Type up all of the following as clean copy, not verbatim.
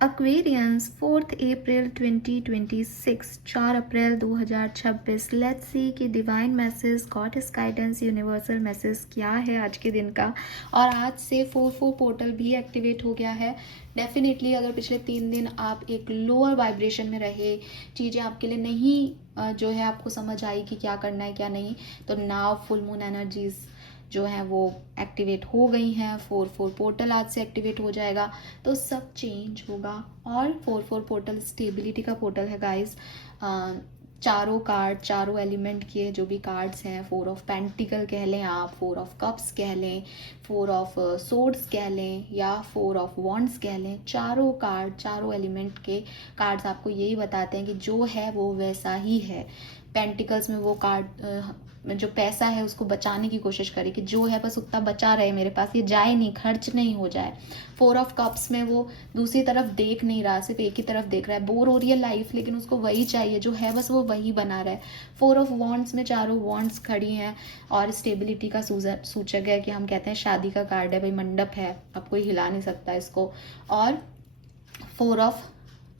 Aquarians 4 April 2026, 4 April 2026। Let's see कि divine message, goddess guidance, universal message क्या है आज के दिन का। और आज से 4-4 पोर्टल भी एक्टिवेट हो गया है। डेफिनेटली अगर पिछले 3 दिन आप एक लोअर वाइब्रेशन में रहे, चीज़ें आपके लिए नहीं जो है आपको समझ आई कि क्या करना है क्या नहीं, तो नाउ फुल मून एनर्जीज जो है वो एक्टिवेट हो गई हैं। 4-4 पोर्टल आज से एक्टिवेट हो जाएगा, तो सब चेंज होगा। और 4-4 पोर्टल स्टेबिलिटी का पोर्टल है गाइस। चारों कार्ड, चारों एलिमेंट के जो भी कार्ड्स हैं, 4 ऑफ पेंटिकल कह लें आप, 4 ऑफ कप्स कह लें, 4 ऑफ सोर्ड्स कह लें, या 4 ऑफ वॉन्ड्स कह लें, चारों कार्ड, चारों एलिमेंट के कार्ड्स आपको यही बताते हैं कि जो है वो वैसा ही है। पेंटिकल्स में वो कार्ड जो पैसा है उसको बचाने की कोशिश करे कि जो है बस उतना बचा रहे मेरे पास, ये जाए नहीं, खर्च नहीं हो जाए। 4 ऑफ कप्स में वो दूसरी तरफ देख नहीं रहा, सिर्फ एक ही तरफ देख रहा है, बोर हो रही है लाइफ लेकिन उसको वही चाहिए, जो है बस वो वही बना रहा है। 4 ऑफ वॉन्ड्स में चारों वॉन्ड्स खड़ी हैं और स्टेबिलिटी का सूचक है कि हम कहते हैं शादी का कार्ड है भाई, मंडप है, अब कोई हिला नहीं सकता इसको। और 4 ऑफ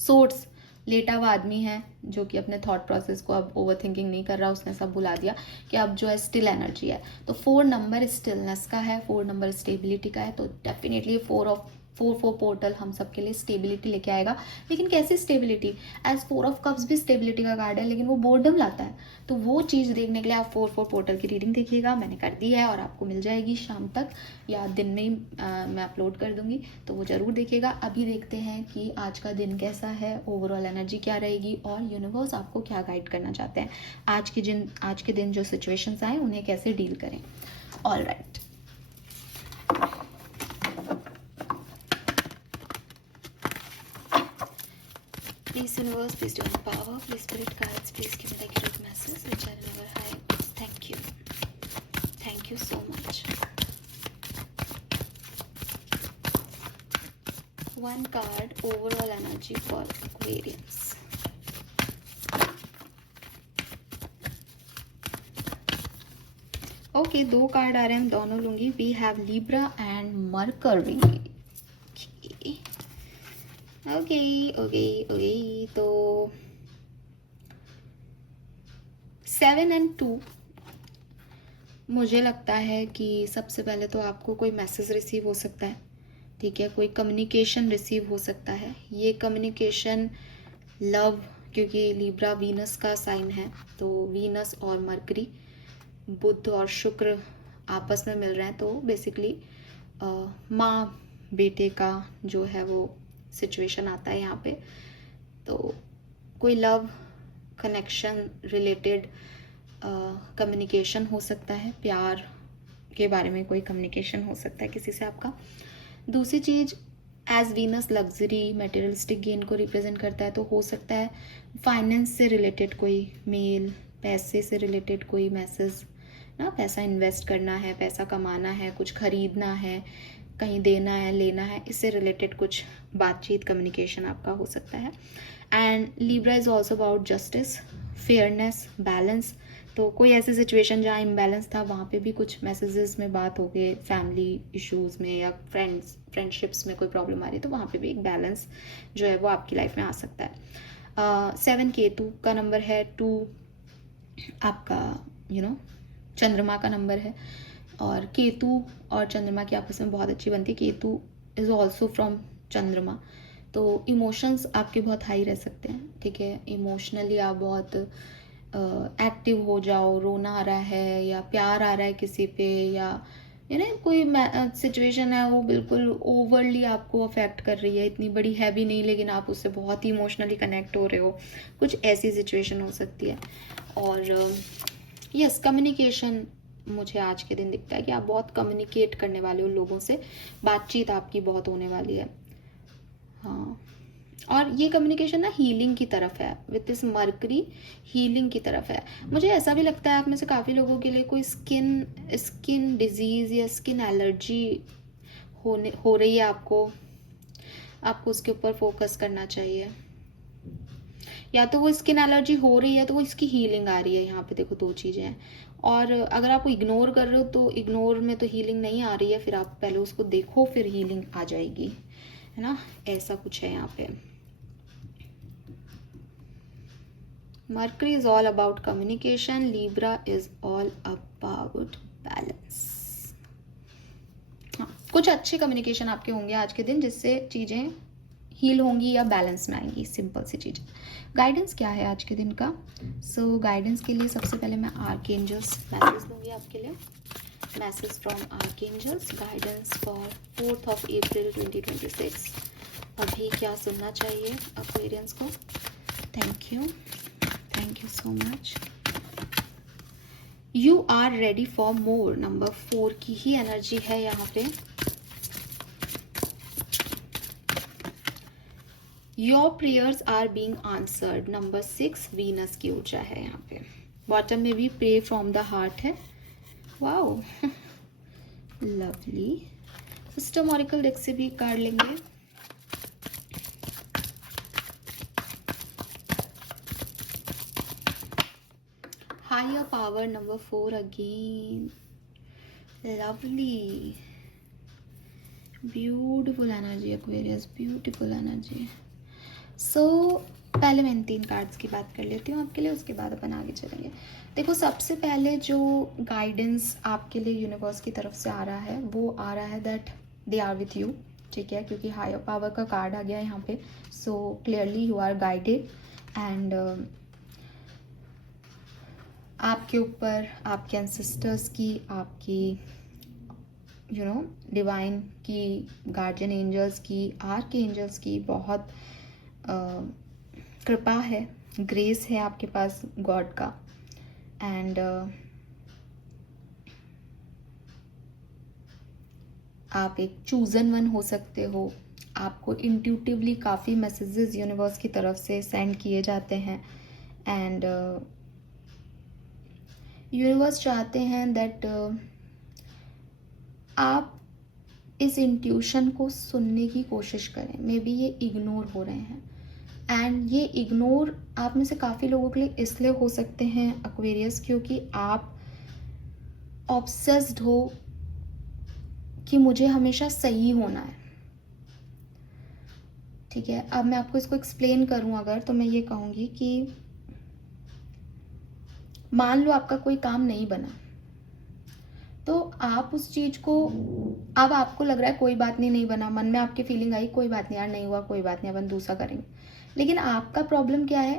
सोर्ड्स, लेटा हुआ आदमी है जो कि अपने थॉट प्रोसेस को अब ओवर थिंकिंग नहीं कर रहा, उसने सब भुला दिया कि अब जो है स्टिल एनर्जी है। तो 4 नंबर स्टिलनेस का है, 4 नंबर स्टेबिलिटी का है। तो डेफिनेटली 4 पोर्टल हम सबके लिए स्टेबिलिटी लेके आएगा। लेकिन कैसी स्टेबिलिटी? एज 4 ऑफ कप्स भी स्टेबिलिटी का कार्ड है, लेकिन वो बोर्डम लाता है। तो वो चीज़ देखने के लिए आप 4 पोर्टल की रीडिंग देखिएगा, मैंने कर दी है और आपको मिल जाएगी शाम तक या दिन में ही मैं अपलोड कर दूंगी, तो वो ज़रूर देखिएगा। अभी देखते हैं कि आज का दिन कैसा है, ओवरऑल एनर्जी क्या रहेगी और यूनिवर्स आपको क्या गाइड करना चाहते हैं। आज के दिन जो सिचुएशंस आए उन्हें कैसे डील करें। All right, please universe, please divine power, please spirit guides, please give me the accurate message which I will never hide. Thank you so much. One card, overall energy for Aquarians. Okay, 2 card आ रहे हैं, दोनों लूंगी। We have Libra and Mercury. Okay, तो 7 and 2, मुझे लगता है कि सबसे पहले तो आपको कोई मैसेज रिसीव हो सकता है, ठीक है, कोई कम्युनिकेशन रिसीव हो सकता है। ये कम्युनिकेशन लव, क्योंकि लिब्रा वीनस का साइन है, तो वीनस और मरकरी, बुध और शुक्र आपस में मिल रहे हैं, तो बेसिकली माँ बेटे का जो है वो सिचुएशन आता है यहाँ पे। तो कोई लव कनेक्शन रिलेटेड कम्युनिकेशन हो सकता है, प्यार के बारे में कोई कम्युनिकेशन हो सकता है किसी से आपका। दूसरी चीज़, as Venus luxury materialistic gain को रिप्रेजेंट करता है, तो हो सकता है फाइनेंस से रिलेटेड कोई मेल, पैसे से रिलेटेड कोई मैसेज ना, पैसा इन्वेस्ट करना है, पैसा कमाना है, कुछ खरीदना है, कहीं देना है, लेना है, इससे रिलेटेड कुछ बातचीत, कम्युनिकेशन आपका हो सकता है। And Libra is also about justice, fairness, balance. तो कोई ऐसी सिचुएशन जहाँ इम्बैलेंस था, वहाँ पे भी कुछ मैसेजेस में बात हो गई, फैमिली इश्यूज़ में या फ्रेंडशिप्स में कोई प्रॉब्लम आ रही है, तो वहाँ पे भी एक बैलेंस जो है वो आपकी लाइफ में आ सकता है। 7 केतु का नंबर है, 2 आपका चंद्रमा का नंबर है, और केतु और चंद्रमा की आपस में बहुत अच्छी बनती है। केतु इज ऑल्सो फ्रॉम चंद्रमा, तो इमोशंस आपके बहुत हाई रह सकते हैं, ठीक है। इमोशनली आप बहुत एक्टिव हो जाओ, रोना आ रहा है या प्यार आ रहा है किसी पे, या कोई सिचुएशन है वो बिल्कुल ओवरली आपको अफेक्ट कर रही है, इतनी बड़ी हैवी नहीं लेकिन आप उससे बहुत ही इमोशनली कनेक्ट हो रहे हो, कुछ ऐसी सिचुएशन हो सकती है। और यस, कम्युनिकेशन मुझे आज के दिन दिखता है कि आप बहुत कम्युनिकेट करने वाले हो लोगों से, बातचीत आपकी बहुत होने वाली है। हाँ, और ये कम्युनिकेशन ना हीलिंग की तरफ है, विथ दिस मरकरी हीलिंग की तरफ है। मुझे ऐसा भी लगता है आप में से काफ़ी लोगों के लिए कोई स्किन डिजीज़ या स्किन एलर्जी हो रही है, आपको उसके ऊपर फोकस करना चाहिए। या तो वो स्किन एलर्जी हो रही है तो वो इसकी हीलिंग आ रही है, यहाँ पे देखो 2 चीज़ें हैं। और अगर आप इग्नोर कर रहे हो तो इग्नोर में तो हीलिंग नहीं आ रही है, फिर आप पहले उसको देखो, फिर हीलिंग आ जाएगी। है ना, ऐसा कुछ है यहाँ पे। Mercury is all about communication, Libra is all about balance। हाँ, कुछ अच्छे कम्युनिकेशन आपके होंगे आज के दिन, जिससे चीज़ें हील होंगी या बैलेंस में आएंगी, सिंपल सी चीज़। गाइडेंस क्या है आज के दिन का? सो गाइडेंस के लिए सबसे पहले मैं आर्कएंजल्स मैसेज दूंगी आपके लिए। Message from archangels, guidance for 4th of April 2026। अभी क्या सुनना चाहिए एक्वेरियंस को? Thank you so much. You are ready for more, number 4 की ही एनर्जी है यहाँ पे। Your prayers are being answered, number 6 Venus की ऊर्जा है यहाँ पे। बॉटम में भी प्रे फ्रॉम द हार्ट है। Wow lovely. System oracle deck से भी कार्ड लेंगे। Higher power, number 4 again. Lovely, beautiful energy Aquarius, beautiful energy. So पहले मैं इन 3 कार्ड्स की बात कर लेती हूँ आपके लिए, उसके बाद अपन आगे चलेंगे। देखो, सबसे पहले जो गाइडेंस आपके लिए यूनिवर्स की तरफ से आ रहा है वो आ रहा है that they are with you, ठीक है, क्योंकि हायर पावर का कार्ड आ गया है यहाँ पे। So clearly you are guided and आपके ऊपर आपके एंसेस्टर्स की, आपकी डिवाइन की, गार्जियन एंजल्स की, आर्क एंजल्स की बहुत कृपा है, ग्रेस है आपके पास गॉड का। एंड आप एक चूजन वन हो सकते हो। आपको इंट्यूटिवली काफ़ी मैसेजेस यूनिवर्स की तरफ से सेंड किए जाते हैं एंड यूनिवर्स चाहते हैं दैट आप इस इंट्यूशन को सुनने की कोशिश करें। मे बी ये इग्नोर हो रहे हैं एंड ये इग्नोर आप में से काफ़ी लोगों के लिए इसलिए हो सकते हैं एक्वेरियस, क्योंकि आप ऑब्सेस्ड हो कि मुझे हमेशा सही होना है, ठीक है। अब मैं आपको इसको एक्सप्लेन करूं अगर, तो मैं ये कहूँगी कि मान लो आपका कोई काम नहीं बना, तो आप उस चीज़ को, अब आपको लग रहा है कोई बात नहीं, नहीं बना, मन में आपकी फीलिंग आई कोई बात नहीं यार, नहीं हुआ कोई बात नहीं, अपन दूसरा करेंगे। लेकिन आपका प्रॉब्लम क्या है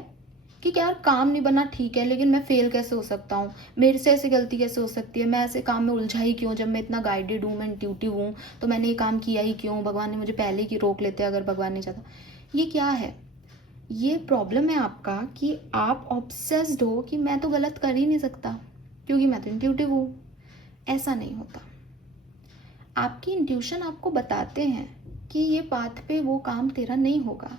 कि यार काम नहीं बना ठीक है, लेकिन मैं फेल कैसे हो सकता हूँ, मेरे से ऐसी गलती कैसे हो सकती है, मैं ऐसे काम में उलझा ही क्यों, जब मैं इतना गाइडेड हूँ, मैं इंट्यूटिव हूँ, तो मैंने ये काम किया ही क्यों, भगवान ने मुझे पहले ही रोक लेते अगर भगवान नहीं चाहता। ये क्या है? ये प्रॉब्लम है आपका कि आप ऑब्सेस्ड हो कि मैं तो गलत कर ही नहीं सकता क्योंकि मैं तो इंट्यूटिव हूँ। ऐसा नहीं होता। आपकी इंट्यूशन आपको बताते हैं कि ये पाथ पे वो काम तेरा नहीं होगा,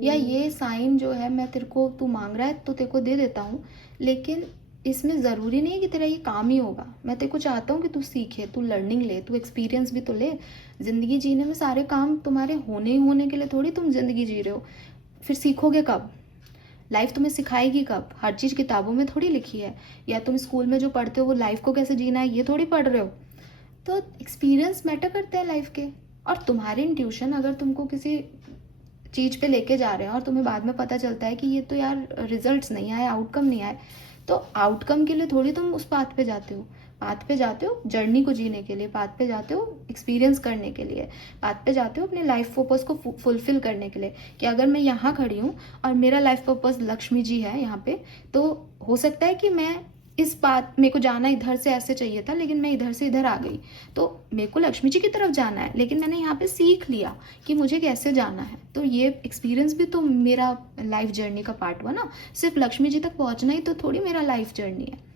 या ये साइन जो है मैं तेरे को, तू मांग रहा है तो तेरे को दे देता हूँ, लेकिन इसमें ज़रूरी नहीं है कि तेरा ये काम ही होगा। मैं तेरे को चाहता हूँ कि तू सीखे, तू लर्निंग ले, तू एक्सपीरियंस भी तो ले। ज़िंदगी जीने में सारे काम तुम्हारे होने ही होने के लिए थोड़ी तुम ज़िंदगी जी रहे हो। फिर सीखोगे कब? लाइफ तुम्हें सिखाएगी कब? हर चीज़ किताबों में थोड़ी लिखी है, या तुम स्कूल में जो पढ़ते हो वो लाइफ को कैसे जीना है ये थोड़ी पढ़ रहे हो। तो एक्सपीरियंस मैटर करते हैं लाइफ के। और तुम्हारी इंट्यूशन अगर तुमको किसी चीज़ पे लेके जा रहे हैं और तुम्हें बाद में पता चलता है कि ये तो यार रिजल्ट्स नहीं आए, आउटकम नहीं आए, तो आउटकम के लिए थोड़ी तुम उस पाथ पे जाते हो। पाथ पे जाते हो जर्नी को जीने के लिए, पाथ पे जाते हो एक्सपीरियंस करने के लिए, पाथ पे जाते हो अपने लाइफ पर्पस को फुलफिल करने के लिए। कि अगर मैं यहाँ खड़ी हूँ और मेरा लाइफ पर्पस लक्ष्मी जी है यहाँ पे, तो हो सकता है कि मैं इस बात, मेरे को जाना इधर से ऐसे चाहिए था लेकिन मैं इधर से इधर आ गई, तो मेरे को लक्ष्मी जी की तरफ जाना है, लेकिन मैंने यहाँ पे सीख लिया कि मुझे कैसे जाना है। तो ये एक्सपीरियंस भी तो मेरा लाइफ जर्नी का पार्ट हुआ ना। सिर्फ लक्ष्मी जी तक पहुँचना ही तो थोड़ी मेरा लाइफ जर्नी है।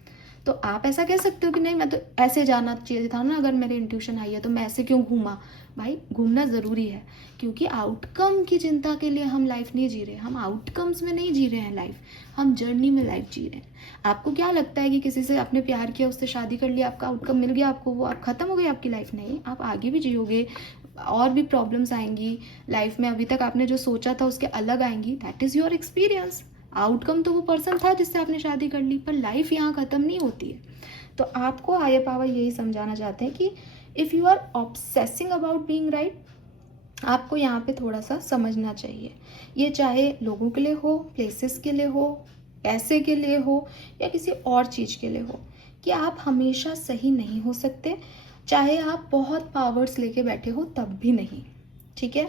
तो आप ऐसा कह सकते हो कि नहीं मैं तो ऐसे जाना चाहिए था ना, अगर मेरे इंट्यूशन आई है तो मैं ऐसे क्यों घूमा। भाई घूमना ज़रूरी है, क्योंकि आउटकम की चिंता के लिए हम लाइफ नहीं जी रहे, हम आउटकम्स में नहीं जी रहे हैं लाइफ, हम जर्नी में लाइफ जी रहे हैं। आपको क्या लगता है कि किसी से आपने प्यार किया, उससे शादी कर लिया, आपका आउटकम मिल गया आपको, वो आप ख़त्म हो गई आपकी लाइफ? नहीं, आप आगे भी जियोगे, और भी प्रॉब्लम्स आएंगी लाइफ में, अभी तक आपने जो सोचा था उसके अलग आएंगी। That is your experience. Outcome तो वो पर्सन था जिससे आपने शादी कर ली, पर लाइफ यहाँ ख़त्म नहीं होती है। तो आपको हायर पावर यही समझाना चाहते हैं कि if you are obsessing about being right, आपको यहाँ पे थोड़ा सा समझना चाहिए। ये चाहे लोगों के लिए हो, प्लेसेस के लिए हो, पैसे के लिए हो, या किसी और चीज़ के लिए हो, कि आप हमेशा सही नहीं हो सकते। चाहे आप बहुत पावर्स लेके बैठे हो तब भी नहीं, ठीक है।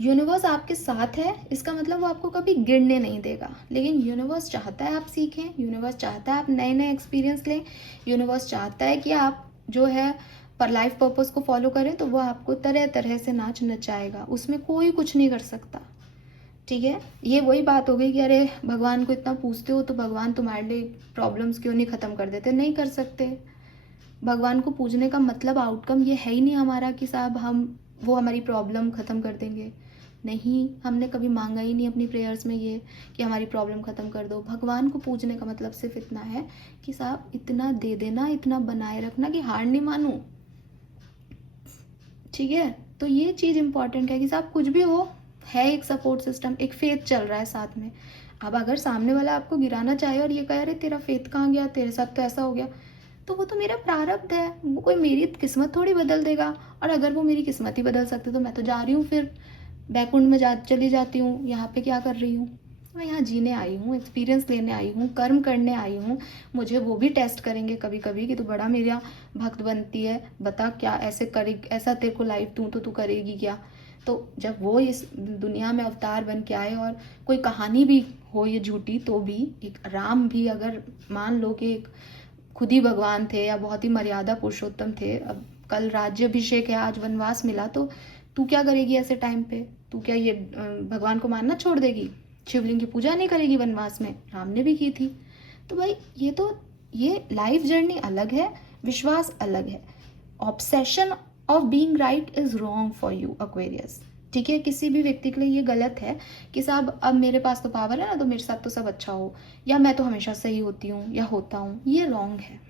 यूनिवर्स आपके साथ है, इसका मतलब वो आपको कभी गिरने नहीं देगा। लेकिन यूनिवर्स चाहता है आप सीखें, यूनिवर्स चाहता है आप नए नए एक्सपीरियंस लें, यूनिवर्स चाहता है कि आप जो है पर लाइफ पर्पस को फॉलो करें, तो वो आपको तरह तरह से नाच नचाएगा, उसमें कोई कुछ नहीं कर सकता, ठीक है। ये वही बात हो गई कि अरे भगवान को इतना पूछते हो तो भगवान तुम्हारे लिए प्रॉब्लम्स क्यों नहीं ख़त्म कर देते। नहीं कर सकते। भगवान को पूजने का मतलब आउटकम ये है ही नहीं हमारा कि साहब वो हमारी प्रॉब्लम ख़त्म कर देंगे। नहीं, हमने कभी मांगा ही नहीं अपनी प्रेयर्स में ये कि हमारी प्रॉब्लम ख़त्म कर दो। भगवान को पूजने का मतलब सिर्फ इतना है कि साहब इतना दे देना, इतना बनाए रखना कि हार नहीं मानूं, ठीक है। तो ये चीज़ इंपॉर्टेंट है कि साहब कुछ भी हो, है एक सपोर्ट सिस्टम, एक फेथ चल रहा है साथ में। अब अगर सामने वाला आपको गिराना चाहे और ये कहे अरे तेरा फेथ कहाँ गया, तेरे साथ तो ऐसा हो गया, तो वो तो मेरा प्रारब्ध है, वो कोई मेरी किस्मत थोड़ी बदल देगा। और अगर वो मेरी किस्मत ही बदल सकते तो मैं तो जा रही हूँ, फिर बैकुंठ में चली जाती हूँ। यहाँ पे क्या कर रही हूँ? मैं यहाँ जीने आई हूँ, एक्सपीरियंस लेने आई हूँ, कर्म करने आई हूँ। मुझे वो भी टेस्ट करेंगे कभी कभी कि तू बड़ा मेरा भक्त बनती है, बता क्या ऐसे करे, ऐसा तेरे को लाइफ दूँ तो तू करेगी क्या। तो जब वो इस दुनिया में अवतार बन के आए, और कोई कहानी भी हो ये झूठी, तो भी एक राम भी अगर मान लो कि एक खुद ही भगवान थे या बहुत ही मर्यादा पुरुषोत्तम थे, अब कल राज्यभिषेक है, आज वनवास मिला, तो तू क्या करेगी ऐसे टाइम पे? तू क्या ये भगवान को मानना छोड़ देगी? शिवलिंग की पूजा नहीं करेगी वनवास में? राम ने भी की थी। तो भाई ये लाइफ जर्नी अलग है, विश्वास अलग है। Obsession of being right is wrong for you Aquarius, ठीक है। किसी भी व्यक्ति के लिए ये गलत है कि साहब अब मेरे पास तो पावर है ना, तो मेरे साथ तो सब अच्छा हो, या मैं तो हमेशा सही होती हूँ या होता हूँ, ये रॉन्ग है,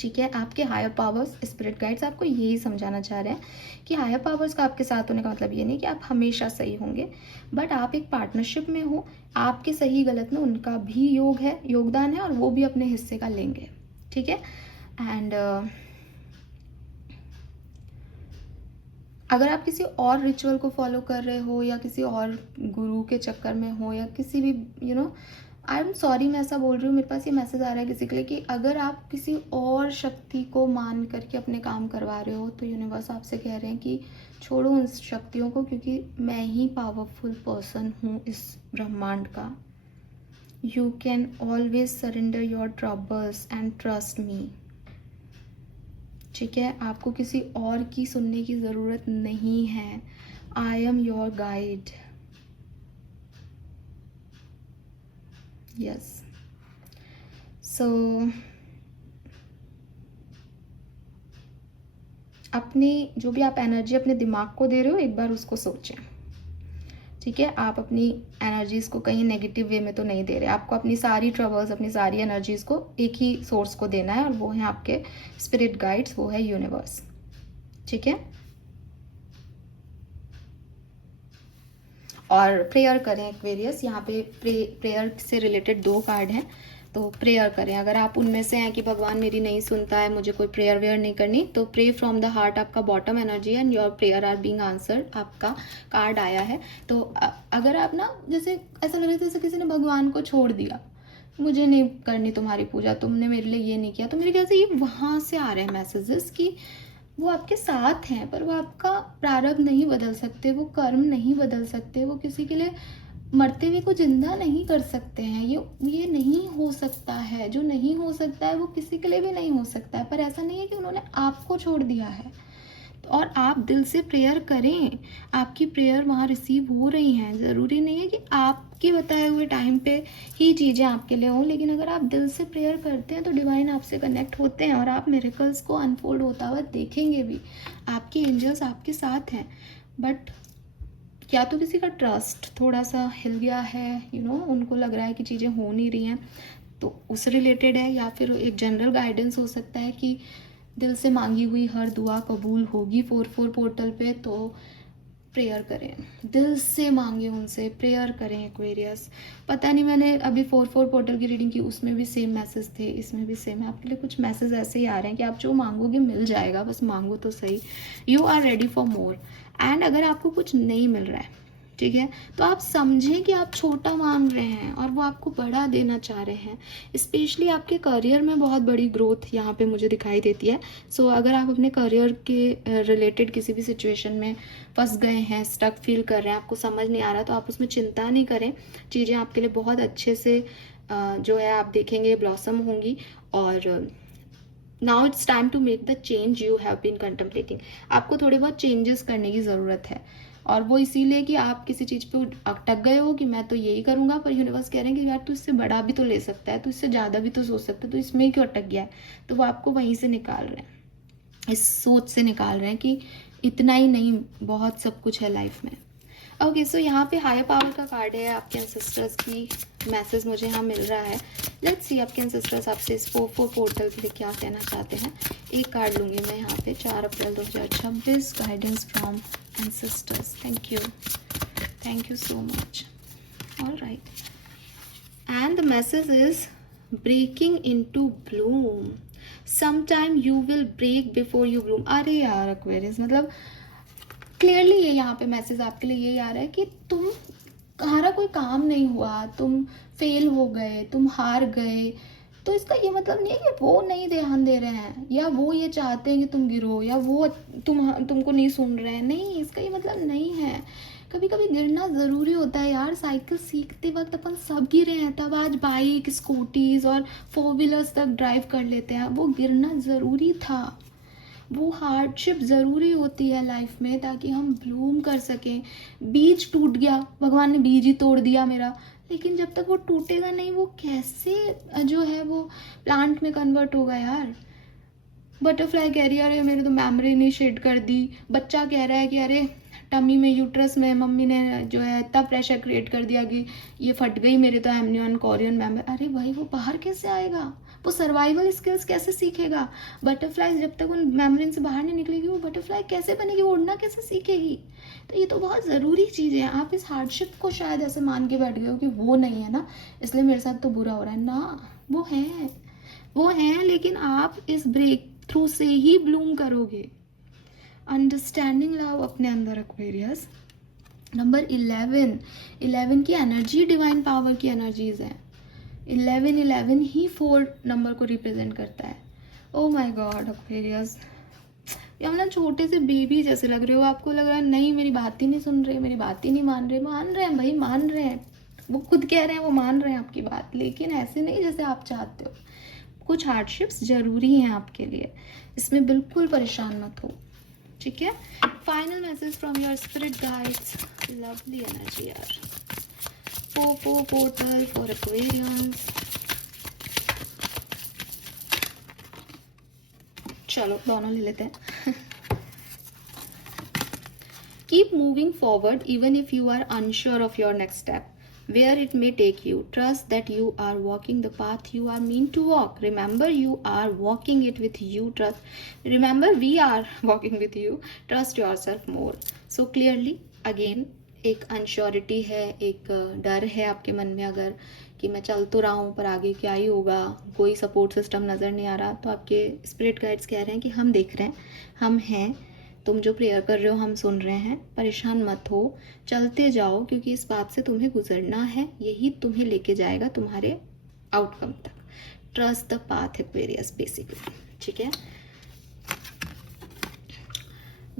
ठीक है। आपके हायर पावर्स, स्पिरिट गाइड्स आपको यही समझाना चाह रहे हैं कि हायर पावर्स का आपके साथ होने का मतलब ये नहीं कि आप हमेशा सही होंगे, बट आप एक पार्टनरशिप में हो, आपके सही गलत में उनका भी योगदान है, और वो भी अपने हिस्से का लेंगे, ठीक है। एंड अगर आप किसी और रिचुअल को फॉलो कर रहे हो, या किसी और गुरु के चक्कर में हो, या किसी भी आई एम सॉरी मैं ऐसा बोल रही हूँ, मेरे पास ये मैसेज आ रहा है किसी के लिए कि अगर आप किसी और शक्ति को मान करके अपने काम करवा रहे हो, तो यूनिवर्स आपसे कह रहे हैं कि छोड़ो उन शक्तियों को, क्योंकि मैं ही पावरफुल पर्सन हूँ इस ब्रह्मांड का। You can always surrender your troubles and trust me, ठीक है। आपको किसी और की सुनने की ज़रूरत नहीं है। I am your guide, yes. So अपनी जो भी आप एनर्जी अपने दिमाग को दे रहे हो, एक बार उसको सोचें, ठीक है। आप अपनी एनर्जीज़ को कहीं नेगेटिव वे में तो नहीं दे रहे। आपको अपनी सारी ट्रबल्स, अपनी सारी एनर्जीज़ को एक ही सोर्स को देना है, और वो है आपके स्पिरिट गाइड्स, वो है यूनिवर्स, ठीक है। और प्रेयर करें एक्वेरियस। यहाँ पे प्रेयर से रिलेटेड 2 कार्ड हैं, तो प्रेयर करें। अगर आप उनमें से हैं कि भगवान मेरी नहीं सुनता है, मुझे कोई प्रेयर वेयर नहीं करनी, तो प्रे फ्रॉम द हार्ट आपका बॉटम एनर्जी है, and your prayer are being answered, आपका कार्ड आया है। तो अगर आप ना, जैसे ऐसा लग रहा है जैसे किसी ने भगवान को छोड़ दिया, मुझे नहीं करनी तुम्हारी पूजा, तुमने मेरे लिए ये नहीं किया, तो मेरे ख्याल से ये वहाँ से आ रहे हैं मैसेजेस कि वो आपके साथ हैं, पर वो आपका प्रारब्ध नहीं बदल सकते, वो कर्म नहीं बदल सकते, वो किसी के लिए मरते हुए को जिंदा नहीं कर सकते हैं। ये नहीं हो सकता है। जो नहीं हो सकता है वो किसी के लिए भी नहीं हो सकता है। पर ऐसा नहीं है कि उन्होंने आपको छोड़ दिया है, और आप दिल से प्रेयर करें, आपकी प्रेयर वहाँ रिसीव हो रही हैं। ज़रूरी नहीं है कि आपके बताए हुए टाइम पे ही चीज़ें आपके लिए हों, लेकिन अगर आप दिल से प्रेयर करते हैं तो डिवाइन आपसे कनेक्ट होते हैं, और आप मिरेकल्स को अनफोल्ड होता हुआ देखेंगे भी। आपके एंजल्स आपके साथ हैं, बट या तो किसी का ट्रस्ट थोड़ा सा हिल गया है, उनको लग रहा है कि चीज़ें हो नहीं रही हैं, तो उससे रिलेटेड है। या फिर एक जनरल गाइडेंस हो सकता है कि दिल से मांगी हुई हर दुआ कबूल होगी 4/4 पोर्टल पे। तो प्रेयर करें, दिल से मांगे उनसे, प्रेयर करें एक्वेरियस। पता नहीं, मैंने अभी 4 पोर्टल की रीडिंग की, उसमें भी सेम मैसेज थे, इसमें भी सेम है। आपके लिए कुछ मैसेज ऐसे ही आ रहे हैं कि आप जो मांगोगे मिल जाएगा, बस मांगो तो सही। You are ready for more. And अगर आपको कुछ नहीं मिल रहा है, ठीक है, तो आप समझें कि आप छोटा मांग रहे हैं और वो आपको बड़ा देना चाह रहे हैं। स्पेशली आपके करियर में बहुत बड़ी ग्रोथ यहाँ पे मुझे दिखाई देती है। सो अगर आप अपने करियर के रिलेटेड किसी भी सिचुएशन में फंस गए हैं, स्टक फील कर रहे हैं, आपको समझ नहीं आ रहा, तो आप उसमें चिंता नहीं करें। चीज़ें आपके लिए बहुत अच्छे से जो है आप देखेंगे ब्लॉसम होंगी। और now it's time to make the change you have been contemplating. आपको थोड़े बहुत चेंजेस करने की ज़रूरत है, और वो इसीलिए कि आप किसी चीज़ पे अटक गए हो कि मैं तो यही करूँगा, पर यूनिवर्स कह रहे हैं कि यार तू इससे बड़ा भी तो ले सकता है, तू इससे ज़्यादा भी तो सोच सकता है, तो इसमें ही क्यों अटक गया है। तो वो आपको वहीं से निकाल रहे हैं, इस सोच से निकाल रहे हैं कि इतना ही नहीं, बहुत सब कुछ है लाइफ में। ओके, सो यहाँ पे हायर पावर का कार्ड है, आपके एंसेस्टर्स की मैसेज मुझे यहाँ मिल रहा है। लेट्स सी आपके एंसेस्टर्स आपसे इस 4 पोर्टल के लिए क्या कहना चाहते हैं। एक कार्ड लूँगी मैं यहाँ पे, 4 April 2026, guidance from ancestors. Thank you so much. All right, and the message is breaking into bloom. Sometime you will break before you bloom. अरे यार एक्वेरियस, मतलब क्लियरली ये यहाँ पे मैसेज आपके लिए यही आ रहा है कि तुम्हारा कोई काम नहीं हुआ, तुम फेल हो गए, तुम हार गए, तो इसका ये मतलब नहीं है कि वो नहीं ध्यान दे रहे हैं, या वो ये चाहते हैं कि तुम गिरो, या वो तुमको नहीं सुन रहे हैं। नहीं, इसका ये मतलब नहीं है। कभी कभी गिरना ज़रूरी होता है यार। साइकिल सीखते वक्त अपन सब गिरे हैं, तब आज बाइक, स्कूटीज़ और 4 व्हीलर्स तक ड्राइव कर लेते हैं। वो गिरना ज़रूरी था, वो हार्डशिप ज़रूरी होती है लाइफ में, ताकि हम ब्लूम कर सकें। बीज टूट गया, भगवान ने बीज ही तोड़ दिया मेरा, लेकिन जब तक वो टूटेगा नहीं, वो कैसे जो है वो प्लांट में कन्वर्ट होगा यार। बटरफ्लाई कह रही है अरे मेरे तो मेमोरी शेड कर दी। बच्चा कह रहा है कि अरे टमी में, यूट्रस में मम्मी ने जो है इतना प्रेशर क्रिएट कर दिया कि ये फट गई मेरे तो एमनियन कोरियन मेमोरी। अरे भाई, वो बाहर कैसे आएगा, वो सर्वाइवल स्किल्स कैसे सीखेगा। बटरफ्लाई जब तक उन मेमोरी से बाहर नहीं निकलेगी, वो बटरफ्लाई कैसे बनेगी, वो उड़ना कैसे सीखेगी। तो ये तो बहुत ज़रूरी चीज़ें हैं। आप इस हार्डशिप को शायद ऐसे मान के बैठ गए हो कि वो नहीं है ना, इसलिए मेरे साथ तो बुरा हो रहा है ना। वो है, लेकिन आप इस ब्रेक थ्रू से ही ब्लूम करोगे। अंडरस्टैंडिंग लव अपने अंदर एक्वेरियस। नंबर 11 की एनर्जी डिवाइन पावर की एनर्जीज है। 11 ही 4 नंबर को रिप्रेजेंट करता है। ओ माय गॉड एक्वेरियस, या ना छोटे से बेबी जैसे लग रहे हो। आपको लग रहा है नहीं मेरी बात ही नहीं सुन रहे, मेरी बात ही नहीं मान रहे। मान रहे हैं भाई, मान रहे हैं, वो खुद कह रहे हैं वो मान रहे हैं आपकी बात, लेकिन ऐसे नहीं जैसे आप चाहते हो। कुछ हार्डशिप्स ज़रूरी हैं आपके लिए, इसमें बिल्कुल परेशान मत हो, ठीक है। Final message from your spirit guides, lovely energy यार। 4 पोर्टल फॉर एक्वेरियंस। चलो दोनों ले लेते हैं। Keep moving forward even if you are unsure of your next step, where it may take you. Trust that you are walking the path you are meant to walk. Remember, you are walking it with you. Remember, we are walking with you. Trust yourself more. So clearly, again, एक unsurety है, एक डर है आपके मन में अगर कि मैं चल तो रहा हूँ पर आगे क्या ही होगा, कोई सपोर्ट सिस्टम नज़र नहीं आ रहा, तो आपके स्पिरिट गाइड्स कह रहे हैं कि हम देख रहे हैं, हम हैं, तुम जो प्रेयर कर रहे हो हम सुन रहे हैं, परेशान मत हो, चलते जाओ, क्योंकि इस बात से तुम्हें गुजरना है, यही तुम्हें लेके जाएगा तुम्हारे आउटकम तक। Trust the path Aquarius basically, ठीक है।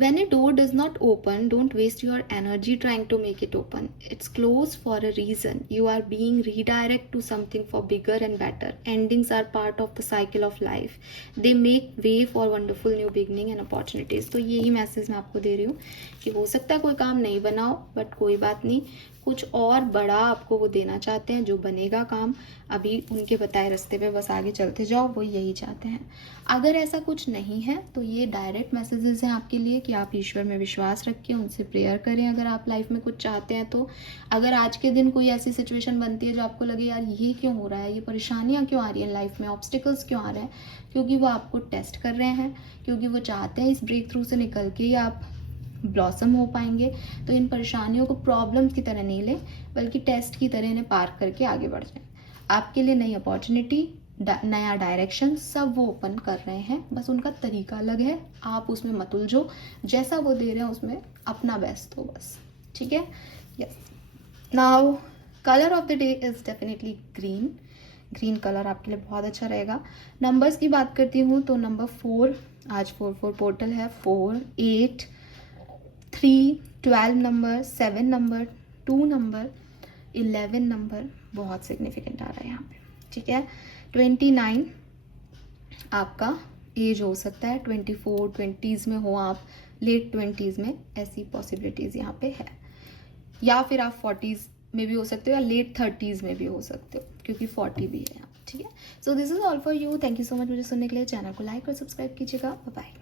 When a door does not open, don't waste your energy trying to make it open. It's closed for a reason. You are being redirected to something for bigger and better. Endings are part of the cycle of life. They make way for wonderful new beginning and opportunities. तो यही message मैं आपको दे रही हूँ कि हो सकता है कोई काम नहीं बनाओ, बट कोई बात नहीं, कुछ और बड़ा आपको वो देना चाहते हैं, जो बनेगा काम। अभी उनके बताए रास्ते पे बस आगे चलते जाओ, वो यही चाहते हैं। अगर ऐसा कुछ नहीं है तो ये डायरेक्ट मैसेजेस हैं आपके लिए कि आप ईश्वर में विश्वास रखें, उनसे प्रेयर करें अगर आप लाइफ में कुछ चाहते हैं तो। अगर आज के दिन कोई ऐसी सिचुएशन बनती है जो आपको लगे यार ये क्यों हो रहा है, ये परेशानियाँ क्यों आ रही हैं लाइफ में, ऑब्स्टिकल्स क्यों आ रहे हैं, क्योंकि वो आपको टेस्ट कर रहे हैं, क्योंकि वो चाहते हैं इस ब्रेक थ्रू से निकल के ही आप ब्लॉसम हो पाएंगे। तो इन परेशानियों को प्रॉब्लम्स की तरह नहीं लें, बल्कि टेस्ट की तरह इन्हें पार करके आगे बढ़ जाएं। आपके लिए नई अपॉर्चुनिटी, नया डायरेक्शन सब वो ओपन कर रहे हैं, बस उनका तरीका अलग है। आप उसमें मत उलझो, जैसा वो दे रहे हैं उसमें अपना बेस्ट दो बस, ठीक है। Yes, now colour of the day is definitely green. Green colour आपके लिए बहुत अच्छा रहेगा। नंबर्स की बात करती हूँ तो नंबर 4, आज 4 पोर्टल है। 4, 8, 3, 12 नंबर, 7 नंबर, 2 नंबर, 11 नंबर बहुत सिग्निफिकेंट आ रहा है यहाँ पे, ठीक है। 29 आपका एज हो सकता है, 24 20s में हो आप, लेट 20s में, ऐसी पॉसिबिलिटीज़ यहाँ पे है। या फिर आप 40s में भी हो सकते हो, या लेट 30s में भी हो सकते हो, क्योंकि 40 भी है यहाँ, ठीक है। So this is all for you. Thank you so much मुझे सुनने के लिए। चैनल को लाइक और सब्सक्राइब कीजिएगा। Bye bye.